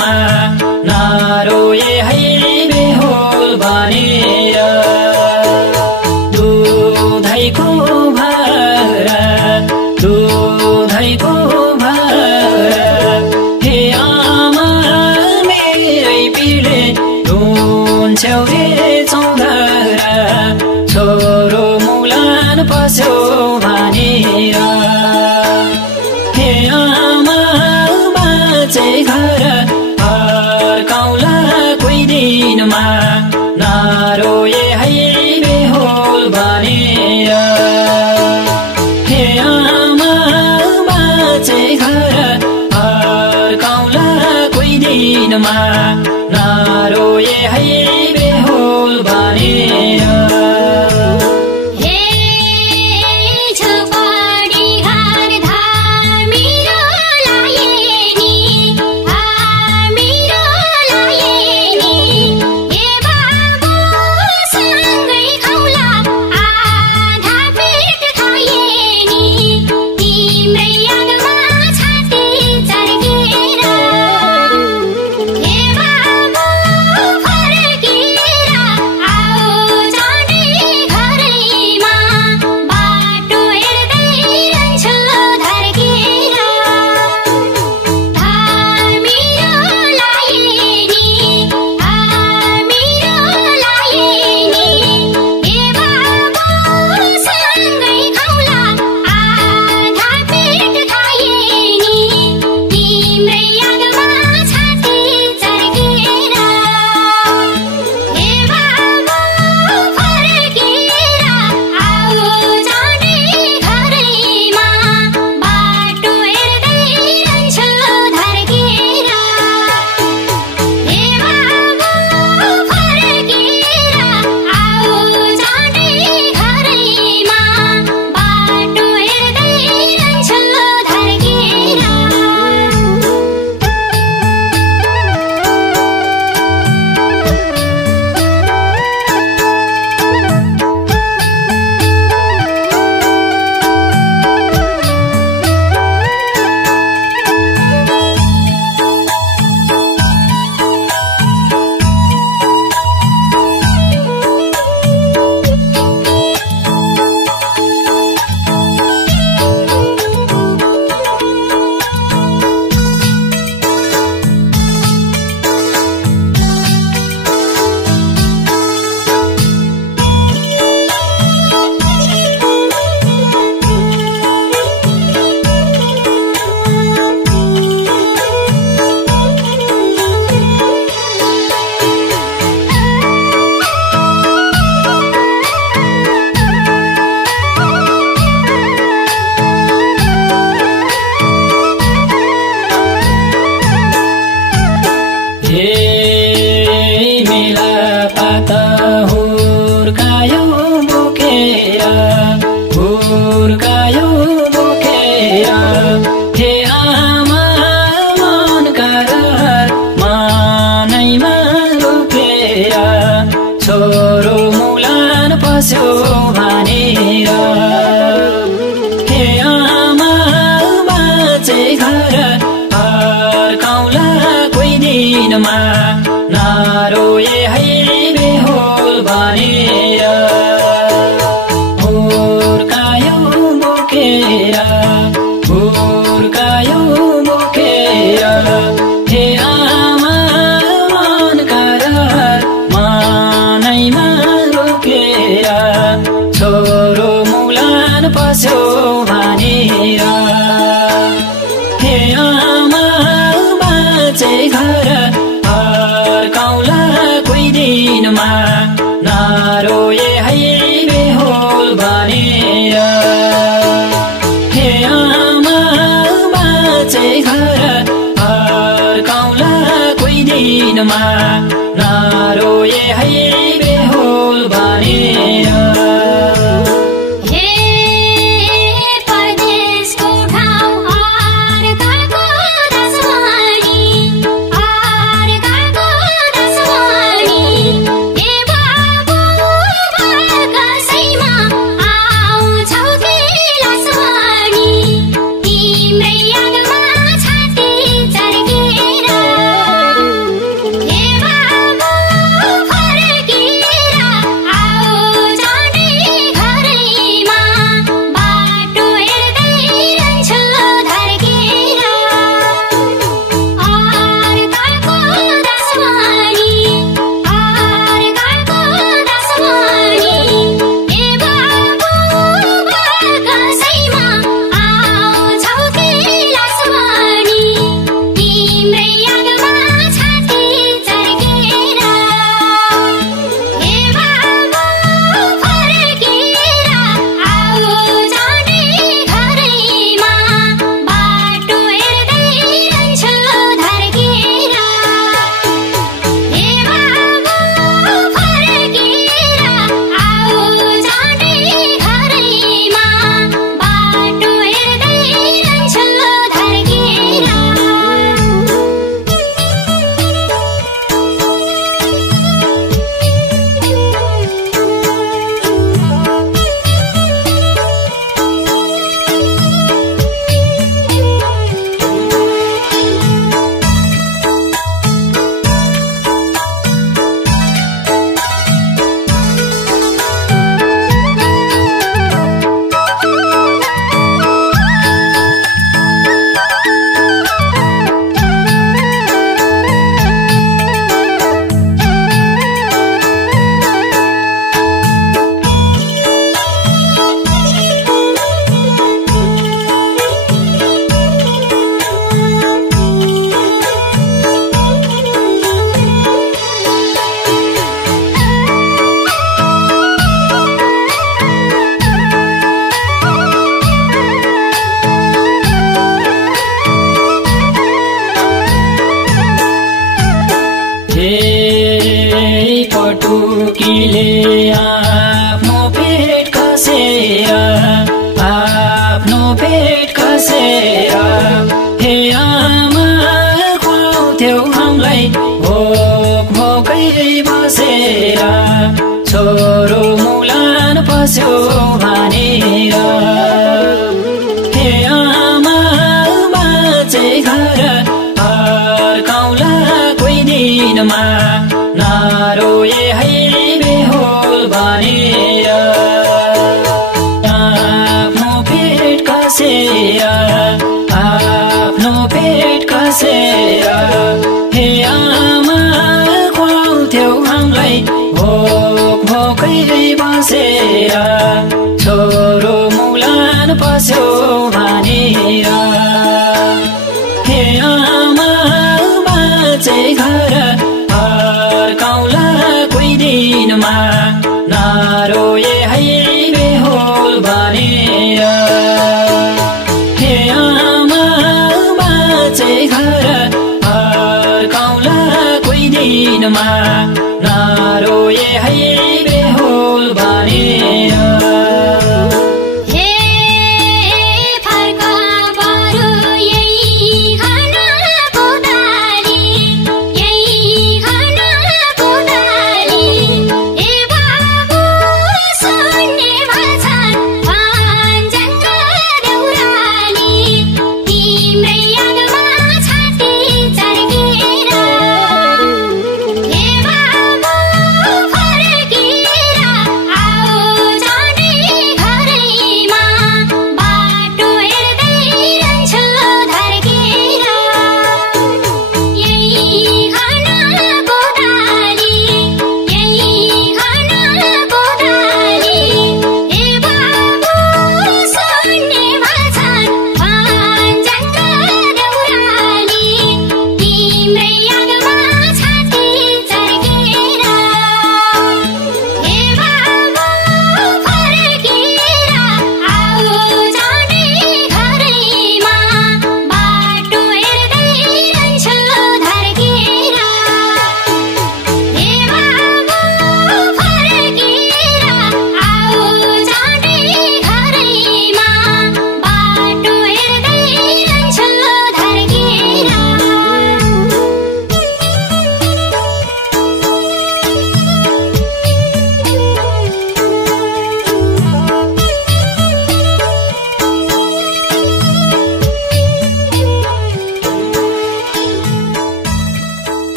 दिनमा नारोए है बेहोल बनेर दुधैको भारा हे आमा मेरै पीडे ढुन्छौ रे चौधारा छोरो मुलान पस्यो भनेर हे आमा बाँचे घर फर्काउला कोही दिनमा नारोए है बेहोल बनेर हे आमा बाँचे घर फर्काउला कोही दिनमा नारोए है बेहोल बनेर छोरो मुलान पस्यो भनेर हे आमा बाँचे घर फर्काउला कोही दिनमा नारोए है बेहोल भनेर हुर्कायो बोकेर हे आमा मनका रहर मनैमा रोकेर छोरो मुलान पस्यो भनेर हे आमा बाँचे घर फर्काउला कोही दिनमा नारोए है बेहोल भनेर हे आमा बाँचे घर फर्काउला कोही दिनमा नारोए है बेहोल भनेर दुखीले आफ्नो पेट कसेर आफ्नो पेट कसेर हे आमा खुवाउँथ्यौ हामीलाई भोक भोकै बसेर छोरो मुलान पस्यो भनेर हे आमा बाँचे घर फर्काउँला कोही दिनमा नारोए है बेहोल भनेर आफ्नो पेट कसेर आफ्नो पेट कसेर हे आमा खुवाउँथ्यौ हामीलाई भोक भोकै बसेर छोरो मुलान पस्यो भनेर हे आमा बाँचे घर फर्काउँला कोही दिनमा नारोए है बेहोल भनेर हे आमा बाँचे घर फर्काउँला कोही दिनमा नारोए है